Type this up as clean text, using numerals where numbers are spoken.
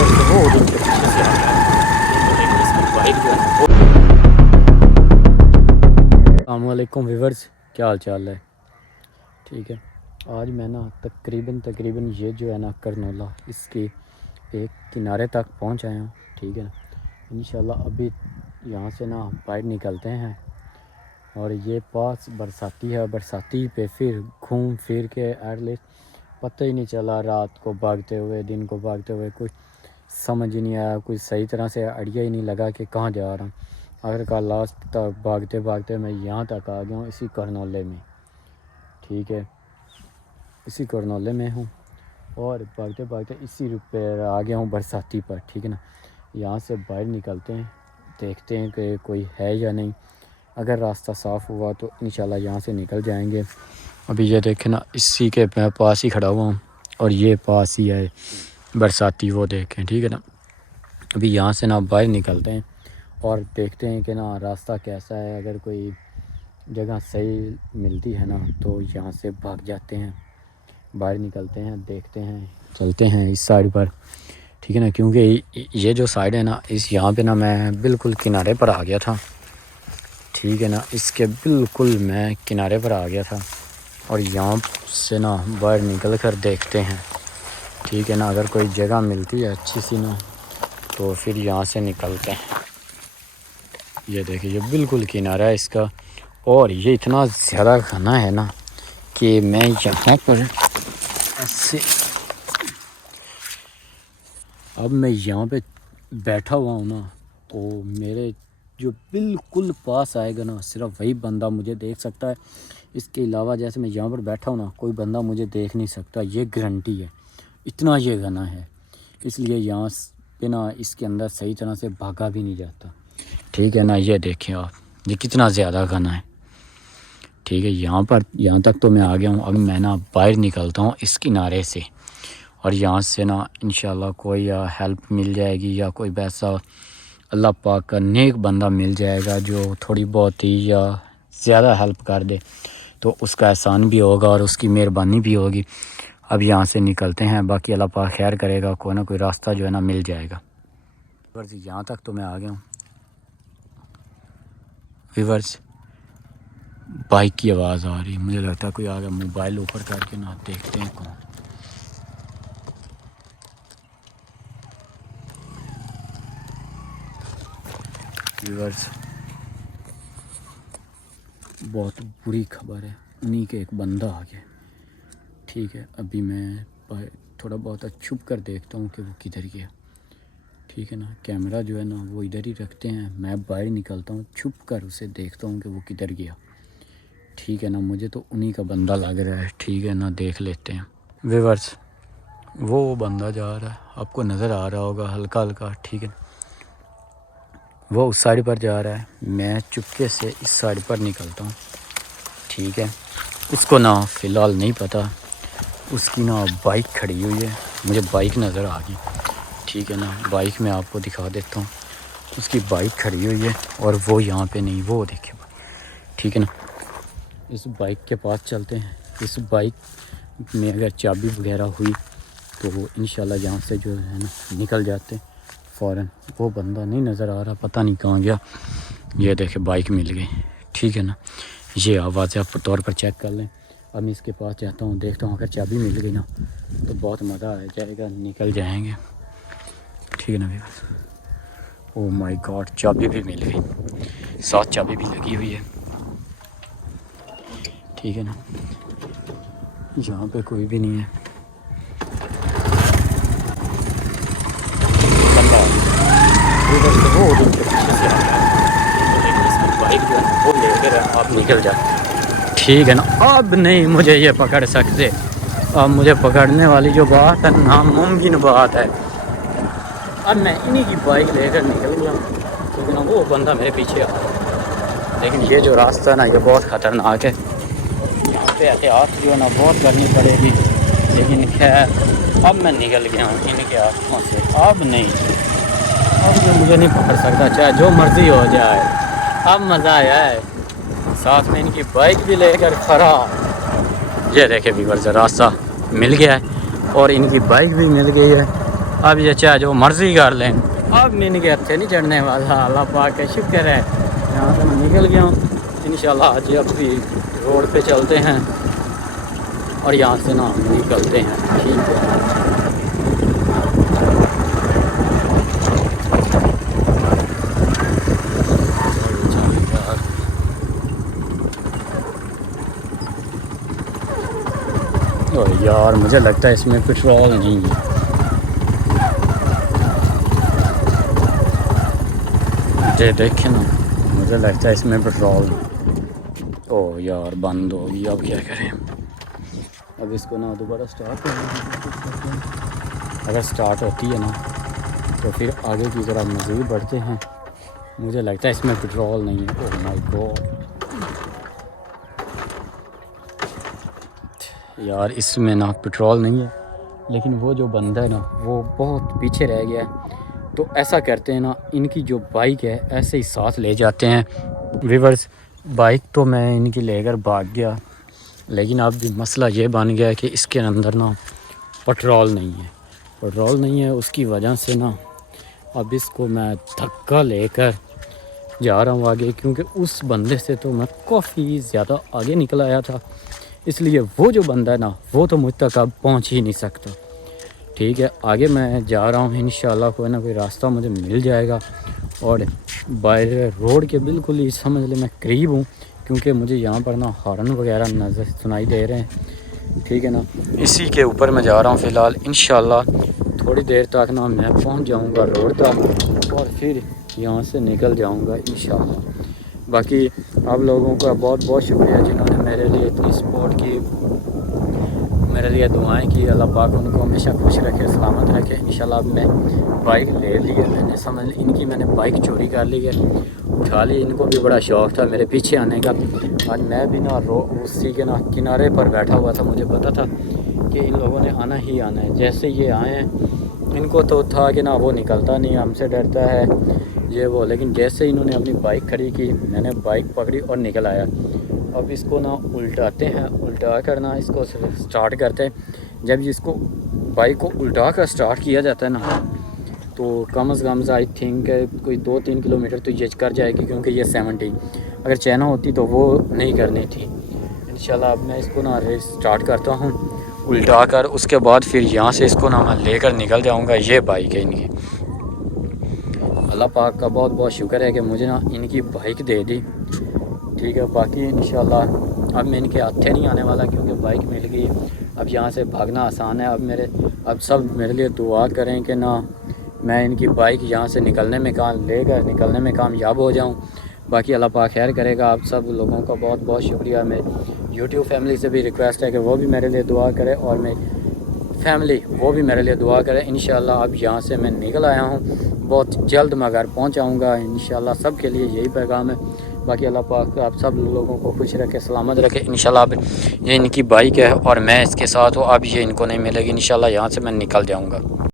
वो उधर से पीछे से आ रहा है तो लेकिन इसकी बाइक जो है अस्सलाम वालेकुम व्यूअर्स, क्या हाल चाल है। ठीक है, आज मैं ना तकरीबन ये जो है ना करनोला इसके एक किनारे तक पहुंच आया हूँ। ठीक है ना, इंशाल्लाह अभी यहाँ से ना बाहर निकलते हैं और ये पास बरसाती है। बरसाती पे फिर घूम फिर के एटलीस्ट पता ही नहीं चला, रात को भागते हुए दिन को भागते हुए कुछ समझ ही नहीं आया, कुछ सही तरह से आइडिया ही नहीं लगा कि कहाँ जा रहा हूँ। आखिरकार लास्ट तक भागते भागते मैं यहाँ तक आ गया हूँ, इसी करनौले में। ठीक है, इसी करनौले में हूँ और भागते भागते इसी रुट पे आ गया हूँ बरसाती पर। ठीक है ना, यहाँ से बाहर निकलते हैं, देखते हैं कि कोई है या नहीं। अगर रास्ता साफ़ हुआ तो इंशाल्लाह यहाँ से निकल जाएंगे। अभी ये देखें ना, इसी के मैं पास ही खड़ा हुआ हूँ और ये पास ही है बरसाती, वो देखें। ठीक है ना, अभी यहाँ से ना बाहर निकलते हैं और देखते हैं कि ना रास्ता कैसा है। अगर कोई जगह सही मिलती है ना तो यहाँ से भाग जाते हैं, बाहर निकलते हैं, देखते हैं, चलते हैं इस साइड पर। ठीक है ना, क्योंकि ये जो साइड है ना, इस यहाँ पे ना मैं बिल्कुल किनारे पर आ गया था। ठीक है ना, इसके बिल्कुल मैं किनारे पर आ गया था और यहाँ से ना बाहर निकल कर देखते हैं। ठीक है ना, अगर कोई जगह मिलती है अच्छी सी ना तो फिर यहाँ से निकलते हैं। ये देखिए, ये बिल्कुल किनारा है इसका और ये इतना ज़्यादा घना है ना कि मैं यहाँ पर ऐसे, अब मैं यहाँ पे बैठा हुआ हूँ ना तो मेरे जो बिल्कुल पास आएगा ना सिर्फ वही बंदा मुझे देख सकता है। इसके अलावा जैसे मैं यहाँ पर बैठा हूँ ना, कोई बंदा मुझे देख नहीं सकता, ये गारंटी है। इतना ये घना है, इसलिए यहाँ पे ना इसके अंदर सही तरह से भागा भी नहीं जाता। ठीक है ना, ये देखें आप, ये कितना ज़्यादा घना है। ठीक है, यहाँ तक तो मैं आ गया हूँ। अब मैं ना बाहर निकलता हूँ इस किनारे से और यहाँ से ना इंशाल्लाह कोई हेल्प मिल जाएगी या कोई वैसा अल्लाह पाक का नेक बंदा मिल जाएगा जो थोड़ी बहुत ही या ज़्यादा हेल्प कर दे, तो उसका एहसान भी होगा और उसकी मेहरबानी भी होगी। अब यहाँ से निकलते हैं, बाकी अल्लाह पाक खैर करेगा, कोई ना कोई रास्ता जो है ना मिल जाएगा। यहाँ तक तो मैं आ गया हूँ व्यूअर्स। बाइक की आवाज़ आ रही है, मुझे लगता है कोई आ गया। मोबाइल ऊपर करके ना देखते हैं कौन। व्यूअर्स, बहुत बुरी खबर है, उन्हीं के एक बंदा आ गया। ठीक है, अभी मैं थोड़ा बहुत छुप कर देखता हूँ कि वो किधर गया। ठीक है ना, कैमरा जो है ना वो इधर ही रखते हैं, मैं बाहर निकलता हूँ, छुप कर उसे देखता हूँ कि वो किधर गया। ठीक है ना, मुझे तो उन्हीं का बंदा लग रहा है। ठीक है ना, देख लेते हैं व्यूअर्स। वो बंदा जा रहा है, आपको नज़र आ रहा होगा हल्का हल्का। ठीक है, वो उस साइड पर जा रहा है, मैं चुपके से इस साइड पर निकलता हूँ। ठीक है, उसको ना फ़िलहाल नहीं पता, उसकी ना बाइक खड़ी हुई है, मुझे बाइक नज़र आ गई। ठीक है ना, बाइक मैं आपको दिखा देता हूँ, उसकी बाइक खड़ी हुई है और वो यहाँ पे नहीं, वो देखिए। ठीक है ना, इस बाइक के पास चलते हैं। इस बाइक में अगर चाबी वगैरह हुई तो इंशाल्लाह यहाँ से जो है ना निकल जाते फ़ौरन। वो बंदा नहीं नज़र आ रहा, पता नहीं कहाँ गया। ये देखे, बाइक मिल गई। ठीक है ना, ये आवाज़ आप तौर पर चेक कर लें। अब मैं इसके पास जाता हूँ, देखता हूँ अगर चाबी मिल गई ना तो बहुत मज़ा आ जाएगा, निकल जाएंगे। ठीक है ना भैया, ओह माय गॉड, चाबी भी मिल गई, साथ चाबी भी लगी हुई है। ठीक है ना, यहाँ पे कोई भी नहीं है। वो उधर से पीछे से आ रहा है तो लेकिन इसकी बाइक जो है वो लेकर आप निकल जाते। ठीक है ना, अब नहीं मुझे ये पकड़ सकते, अब मुझे पकड़ने वाली जो बात है नामुमकिन बात है। अब मैं इन्हीं की बाइक लेकर निकल गया, लेकिन वो बंदा मेरे पीछे आ रहा। लेकिन ये जो रास्ता है ना ये बहुत ख़तरनाक है, यहाँ पे एहतियात जो है ना बहुत करनी पड़ेगी। लेकिन खैर अब मैं निकल गया हूँ इनके हाथों से, अब नहीं, अब ये मुझे नहीं पकड़ सकता, चाहे जो मर्ज़ी हो जाए। अब मज़ा आया है, साथ में इनकी बाइक भी लेकर खड़ा। ये देखे व्यूअर्स, रास्ता मिल गया है और इनकी बाइक भी मिल गई है। अब ये चाहे जो मर्ज़ी कर लें, अब मैं इनके हथे नहीं चढ़ने वाला। अल्लाह पाक का शुक्र है, यहाँ से मैं निकल गया हूँ। इंशाल्लाह आज अब भी रोड पे चलते हैं और यहाँ से ना निकलते हैं। ठीक है, ओ यार मुझे लगता है इसमें पेट्रोल नहीं है। ये देखें ना, मुझे लगता है इसमें पेट्रोल। ओ यार बंद हो गई, अब क्या करें। अब इसको ना दोबारा स्टार्ट करना, अगर स्टार्ट होती है ना तो फिर आगे की तरफ मज़ीद बढ़ते हैं। मुझे लगता है इसमें पेट्रोल नहीं है। ओह माय गॉड यार, इसमें ना पेट्रोल नहीं है, लेकिन वो जो बंदा है ना वो बहुत पीछे रह गया है। तो ऐसा करते हैं ना, इनकी जो बाइक है ऐसे ही साथ ले जाते हैं। व्यूअर्स, बाइक तो मैं इनकी लेकर भाग गया, लेकिन अब भी मसला ये बन गया है कि इसके अंदर ना पेट्रोल नहीं है। पेट्रोल नहीं है, उसकी वजह से ना अब इसको मैं धक्का लेकर जा रहा हूँ आगे, क्योंकि उस बंदे से तो मैं काफ़ी ज़्यादा आगे निकल आया था। इसलिए वो जो बंदा है ना वो तो मुझ तक अब पहुँच ही नहीं सकता। ठीक है, आगे मैं जा रहा हूँ, इंशाल्लाह कोई ना कोई रास्ता मुझे मिल जाएगा। और बाहर रोड के बिल्कुल ही समझ ले मैं करीब हूँ, क्योंकि मुझे यहाँ पर ना हॉर्न वगैरह नज़र सुनाई दे रहे हैं। ठीक है ना, इसी के ऊपर मैं जा रहा हूँ फ़िलहाल। इंशाल्लाह थोड़ी देर तक ना मैं पहुँच जाऊँगा रोड तक और फिर यहाँ से निकल जाऊँगा इंशाल्लाह। बाकी आप लोगों का बहुत बहुत शुक्रिया जिन्होंने मेरे लिए इतनी सपोर्ट की, मेरे लिए दुआएं की। अल्लाह पाक उनको हमेशा खुश रखे, सलामत रखे। इंशाल्लाह अब मैं बाइक ले ली है, मैंने समझ इनकी मैंने बाइक चोरी कर ली है, उठा ली। इनको भी बड़ा शौक़ था मेरे पीछे आने का। आज मैं भी ना उसी के ना किनारे पर बैठा हुआ था, मुझे पता था कि इन लोगों ने आना ही आना है। जैसे ये आए हैं, इनको तो था कि ना वो निकलता नहीं, हमसे डरता है ये वो, लेकिन जैसे इन्होंने अपनी बाइक खड़ी की, मैंने बाइक पकड़ी और निकल आया। अब इसको ना उल्टाते हैं, उल्टा कर ना इसको स्टार्ट करते हैं। जब इसको बाइक को उल्टा कर स्टार्ट किया जाता है ना तो कम से कम आई थिंक कोई 2-3 किलोमीटर तो ये कर जाएगी, क्योंकि ये 70 अगर चाइना होती तो वो नहीं करनी थी। इंशाल्लाह अब मैं इसको ना स्टार्ट करता हूँ उल्टा कर, उसके बाद फिर यहाँ से इसको ना मैं लेकर निकल जाऊँगा। ये बाइक है इनकी। अल्लाह पाक का बहुत बहुत शुक्र है कि मुझे ना इनकी बाइक दे दी। ठीक है, बाकी इंशाल्लाह अब मैं इनके हाथे नहीं आने वाला, क्योंकि बाइक मिल गई। अब यहाँ से भागना आसान है। अब सब मेरे लिए दुआ करें कि ना मैं इनकी बाइक यहाँ से निकलने में कामयाब हो जाऊँ। बाकी अल्लाह पाक खैर करेगा। आप सब लोगों का बहुत बहुत शुक्रिया। मैं यूट्यूब फैमिली से भी रिक्वेस्ट है कि वो भी मेरे लिए दुआ करे और मैं फैमिली वो भी मेरे लिए दुआ करे। इंशाल्लाह अब यहाँ से मैं निकल आया हूँ, बहुत जल्द मैं घर पहुँच जाऊँगा इंशाल्लाह। सब के लिए यही पैगाम है। बाकी अल्लाह पाक आप सब लोगों को खुश रखे, सलामत रखे इंशाल्लाह। अब ये इनकी बाइक है और मैं इसके साथ हूँ। अब ये इनको नहीं मिलेगी इंशाल्लाह। यहाँ से मैं निकल जाऊँगा।